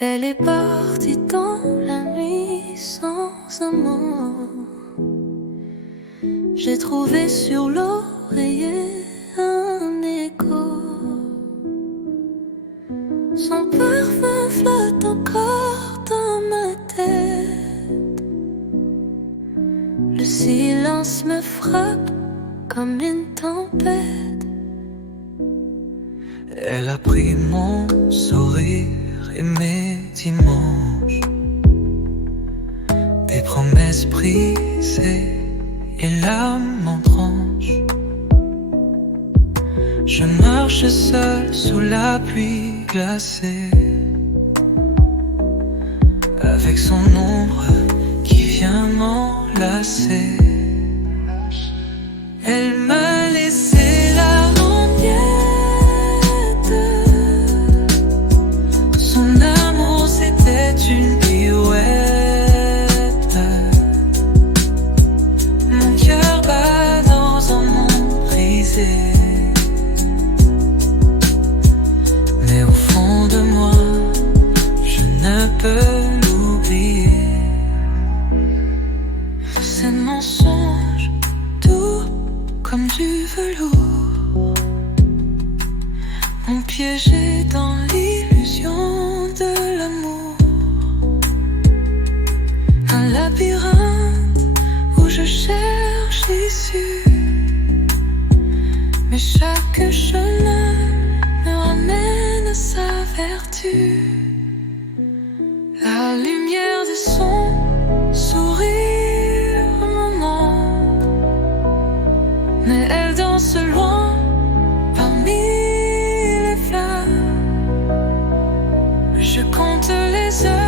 Elle est partie dans la nuit sans un mot. J'ai trouvé sur l'oreiller un écho. Son parfum flotte encore dans ma tête. Le silence me frappe comme une tempête. Elle a pris mon sourire et mes dimanches, des promesses brisées et l'âme en tranche. Je marche seul sous la pluie glacée, avec son ombre qui vient m'enlacer. Elle m'a laissé la lorgnette. Son amour c'était une pirouette. Mon cœur bat dans un monde brisé, mais au fond de moi je ne peux l'oublier. C'est de mensonge doux comme du velours, m'ont piégé dans l'illusion de l'amour. Un labyrinthe où je cherche l'issue, mais chaque chemin me ramène à sa vertu. La lumière de son sourire me ment, mais elle danse loin parmi les flammes. Je compte les heures